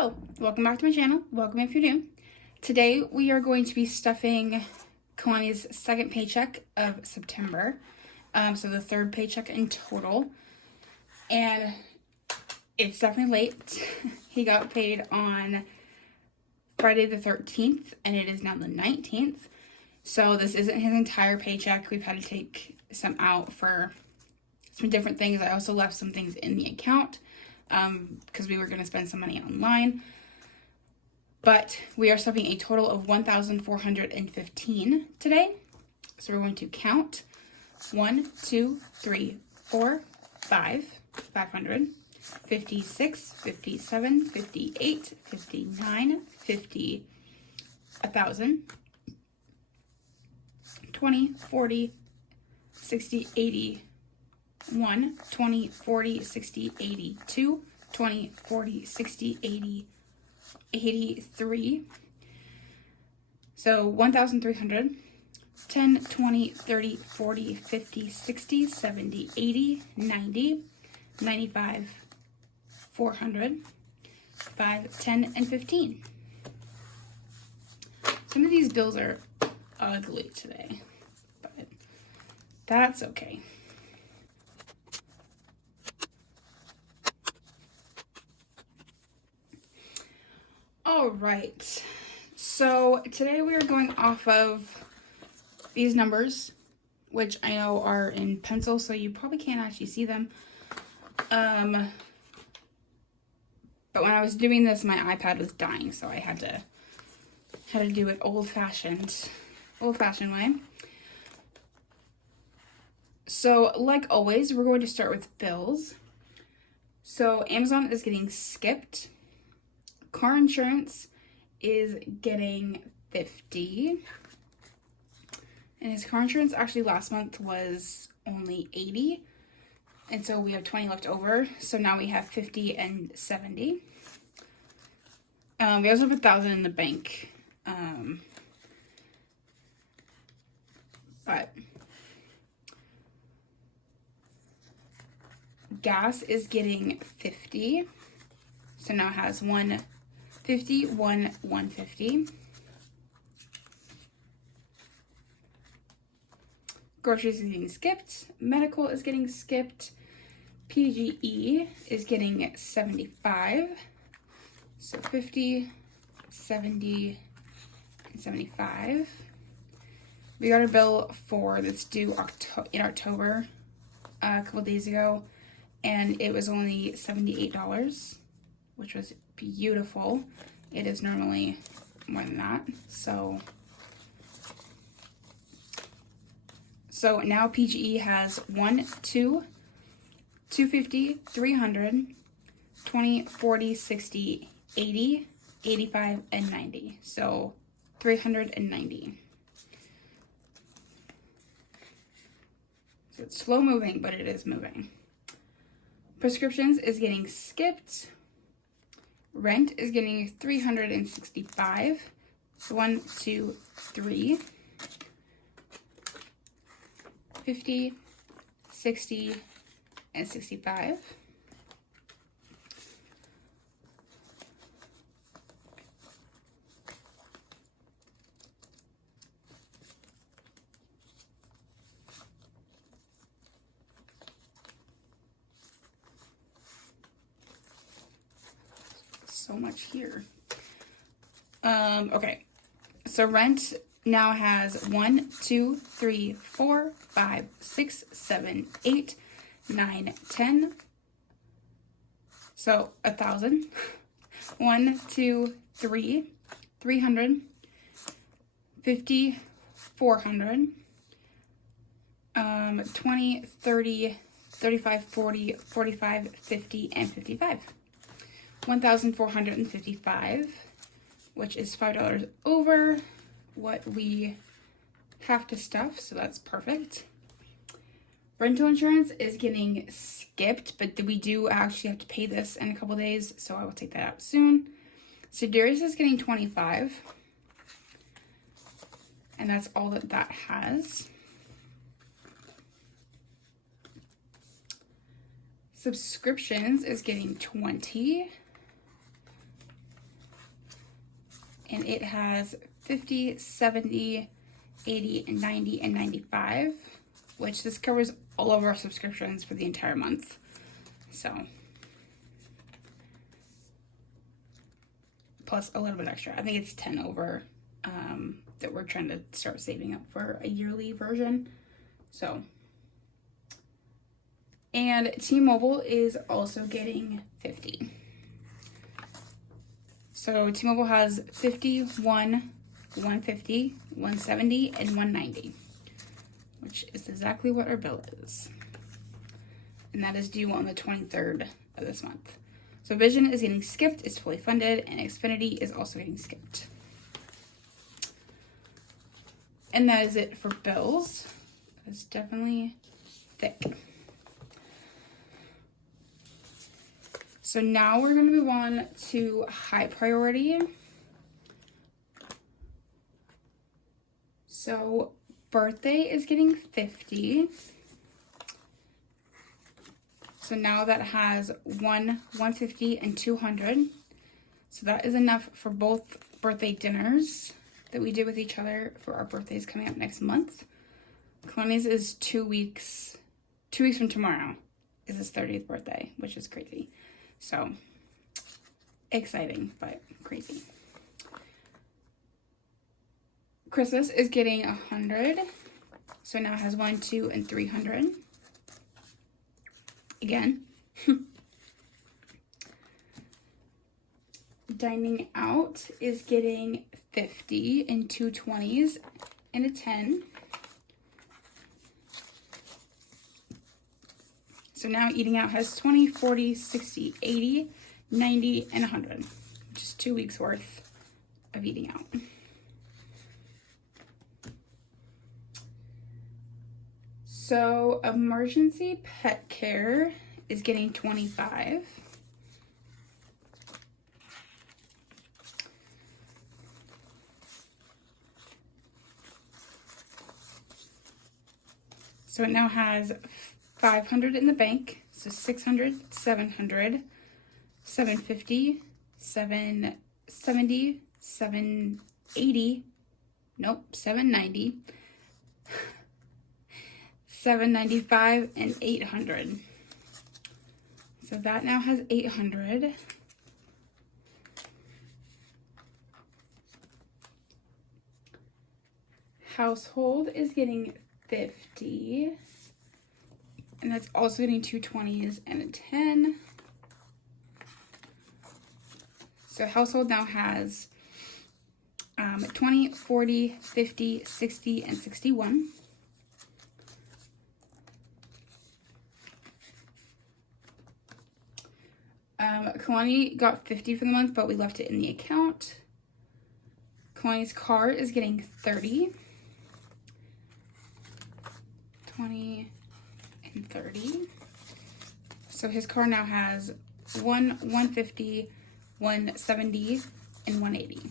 Hello, welcome back to my channel. Welcome if you're new. Today we are going to be stuffing Kalani's second paycheck of September. So the third paycheck in total. And it's definitely late. He got paid on Friday the 13th and it is now the 19th. So this isn't his entire paycheck. We've had to take some out for some different things. I also left some things in the account because we were going to spend some money online. But we are stuffing a total of 1,415 today. So we're going to count 1, 2, 3, 4, 5, 500, 56, 57, 58, 59, 50, 1,000, 20, 40, 60, 80, 1, 20, 40, 60, 80, 2, 20, 40, 60, 80, 83. So 1,300, 10, 20, 30, 40, 50, 60, 70, 80, 90, 95, 400, 5, 10, and 15. Some of these bills are ugly today, but that's okay. All right, so today we are going off of these numbers, which I know are in pencil, so you probably can't actually see them. But when I was doing this, my iPad was dying, so I had to do it old-fashioned way. So, like always, we're going to start with bills. So, Amazon is getting skipped. Car insurance is getting 50. And his car insurance actually last month was only 80. And so we have 20 left over. So now we have 50 and 70. We also have 1,000 in the bank. But gas is getting 50. So now it has 150, 150. Groceries is getting skipped. Medical is getting skipped. PGE is getting 75. So 50, 70, and 75. We got a bill for that's due in October a couple days ago, and it was only $78, which was beautiful. It is normally more than that. So now PGE has 1, 2, 250, 300, 20, 40, 60, 80, 85, and 90. So 390. So it's slow moving, but it is moving. Prescriptions is getting skipped. Rent is getting 365. So 1, 2, 3. 50, 60, and 65. So much here. Okay, so rent now has 1, 2, 3, 4, 5, 6, 7, 8, 9, 10. So 1,000. 1, 2, 3, 300, 50, 400, 20, 30, 35, 40, 45, 50, and 55. 1,455, which is $5 over what we have to stuff, so that's perfect. Rental insurance is getting skipped, but we do actually have to pay this in a couple days, so I will take that out soon. So Darius is getting 25, and that's all that has. Subscriptions is getting 20. and it has 50, 70, 80, and 90, and 95, which this covers all of our subscriptions for the entire month. So, plus a little bit extra. I think it's 10 over that we're trying to start saving up for a yearly version. So, and T-Mobile is also getting 50. So T-Mobile has 50, 150, 170, and 190, which is exactly what our bill is. And that is due on the 23rd of this month. So Vision is getting skipped, it's fully funded, and Xfinity is also getting skipped. And that is it for bills. It's definitely thick. So now we're going to move on to high priority. So birthday is getting 50. So now that has 150, and 200. So that is enough for both birthday dinners that we did with each other for our birthdays coming up next month. Kalani's is 2 weeks. 2 weeks from tomorrow is his 30th birthday, which is crazy. So exciting, but crazy. Christmas is getting 100. So now it has 1, 2, and 300. Again. Dining out is getting 50 and 2 20s and a 10. So now eating out has 20, 40, 60, 80, 90, and 100, which is 2 weeks worth of eating out. So emergency pet care is getting 25. So it now has 500 in the bank, so 600, 700, 750, 770, 780, nope, 790, 795, and 800. So that now has 800. Household is getting 50. And that's also getting 2 20s and a 10. So household now has 20, 40, 50, 60, and 61. Kalani got 50 for the month, but we left it in the account. Kalani's car is getting 30. 20 and 30. So his car now has 150, 170, and 180.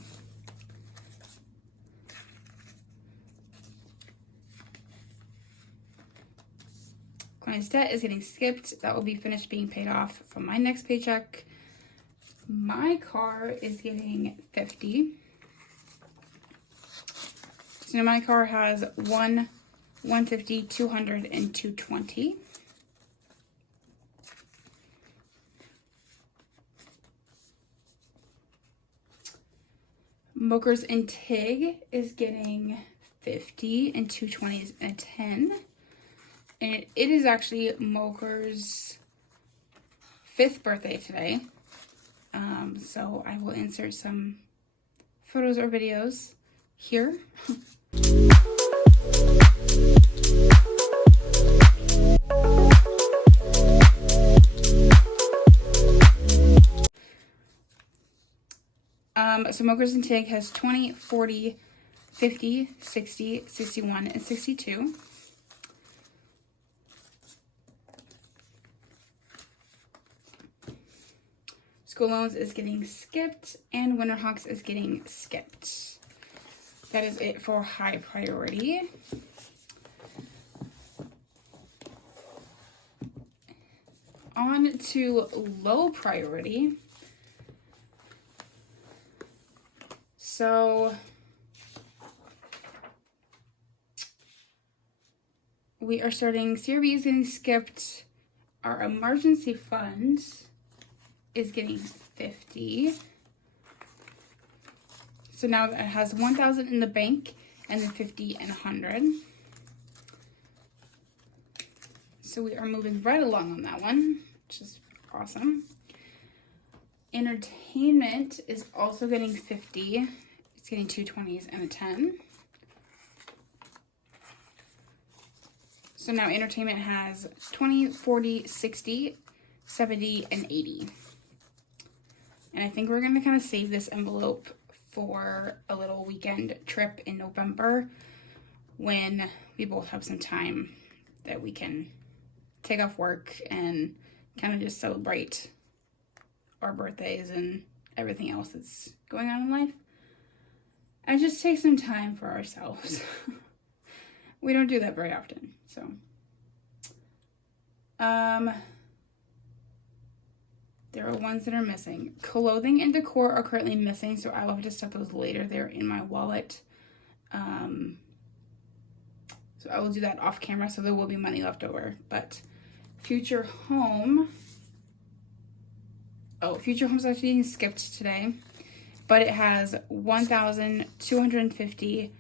Kalani's debt is getting skipped. That will be finished being paid off from my next paycheck. My car is getting 50. So now my car has 150, 200, and 220. Mokers and Tig is getting 50 and 2 20s and a 10. And it is actually Moker's 5th birthday today. So I will insert some photos or videos here. So Mokers and Tig has 20, 40, 50, 60, 61, and 62. School Loans is getting skipped, and Winterhawks is getting skipped. That is it for high priority. On to low priority. So we are starting, CRB is getting skipped. Our emergency fund is getting 50. So now it has 1,000 in the bank and then 50 and 100. So we are moving right along on that one, which is awesome. Entertainment is also getting 50. It's getting 2 20s and a 10. So now entertainment has 20, 40, 60, 70, and 80. And I think we're going to kind of save this envelope for a little weekend trip in November when we both have some time that we can take off work and kind of just celebrate our birthdays and everything else that's going on in life. And just take some time for ourselves. We don't do that very often, so. There are ones that are missing. Clothing and decor are currently missing, so I will have to stuff those later. They're in my wallet. So I will do that off camera, so there will be money left over. But Future Home, Future Home's actually getting skipped today, but it has 1,250,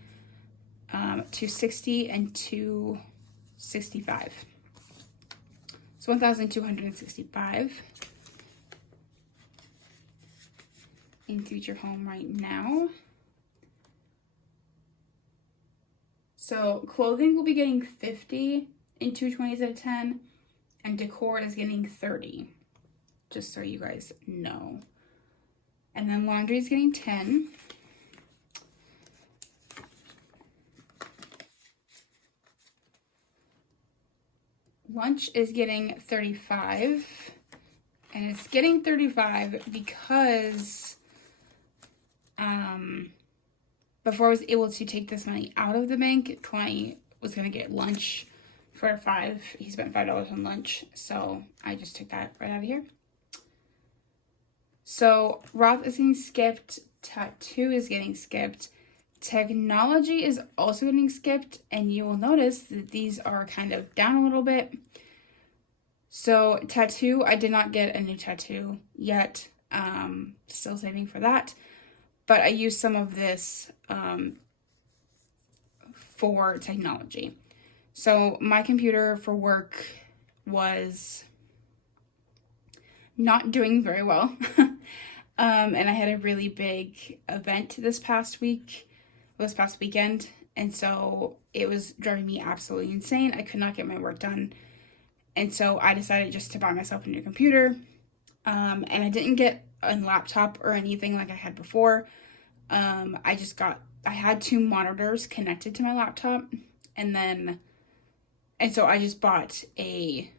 260, and 265. So 1,265 in Future Home right now. So clothing will be getting 50 in 220s out of 10, and decor is getting 30, just so you guys know. And then laundry is getting 10. Lunch is getting 35, and it's getting 35 because before I was able to take this money out of the bank, Kalani was going to get lunch for $5. He spent $5 on lunch, so I just took that right out of here. So Roth is getting skipped, tattoo is getting skipped, technology is also getting skipped, and you will notice that these are kind of down a little bit. So tattoo, I did not get a new tattoo yet, still saving for that, but I used some of this for technology. So my computer for work was not doing very well. And I had a really big event this past weekend. And so it was driving me absolutely insane. I could not get my work done. And so I decided just to buy myself a new computer. And I didn't get a laptop or anything like I had before. I had 2 monitors connected to my laptop. And so I just bought a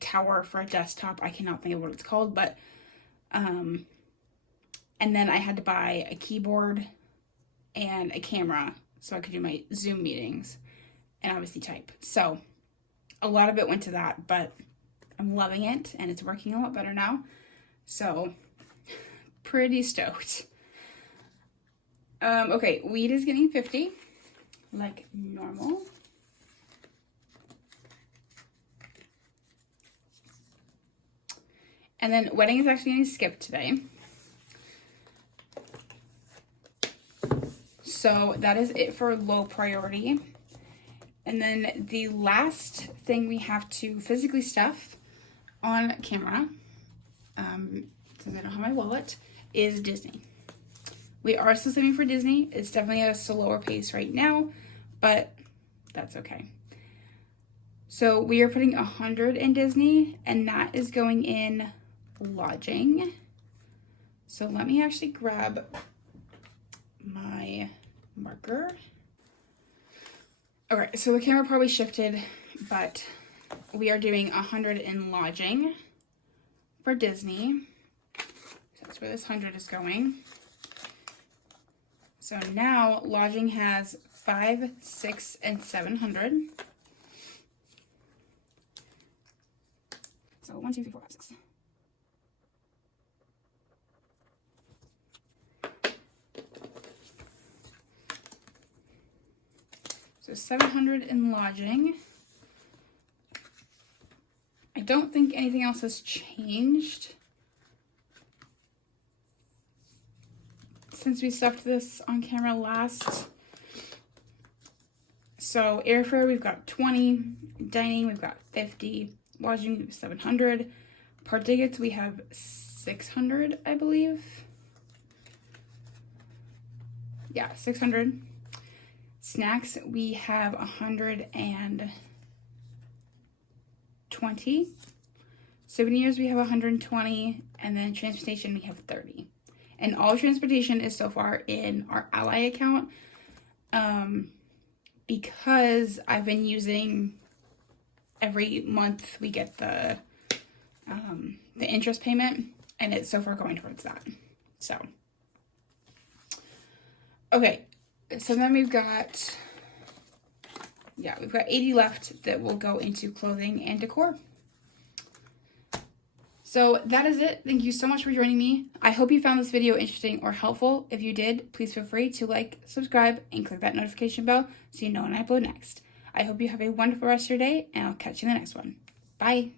tower for a desktop. I cannot think of what it's called, but and then I had to buy a keyboard and a camera so I could do my Zoom meetings and obviously type. So a lot of it went to that, but I'm loving it and it's working a lot better now. So pretty stoked. Okay, weed is getting 50 like normal. And then wedding is actually getting skipped today. So that is it for low priority. And then the last thing we have to physically stuff on camera, since I don't have my wallet, is Disney. We are still saving for Disney. It's definitely at a slower pace right now, but that's okay. So we are putting 100 in Disney, and that is going in lodging. So let me actually grab my marker. Okay, so the camera probably shifted, but we are doing 100 in lodging for Disney. So that's where this 100 is going. So now lodging has 500, 600, and 700. So 1, 2, 3, 4, 5, 6. So $700 in lodging. I don't think anything else has changed since we stuffed this on camera last. So airfare, we've got 20, dining, we've got 50, lodging, we have 700, park tickets, we have 600, I believe. Yeah, 600. Snacks, we have 120. Souvenirs, we have 120, and then transportation, we have 30. And all transportation is so far in our Ally account, because I've been using, every month we get the interest payment, and it's so far going towards that. So, okay, so then we've got 80 left that will go into clothing and decor. So that is it. Thank you so much for joining me. I hope you found this video interesting or helpful. If you did, please feel free to like, subscribe, and click that notification bell so you know when I upload next. I hope you have a wonderful rest of your day, and I'll catch you in the next one. Bye.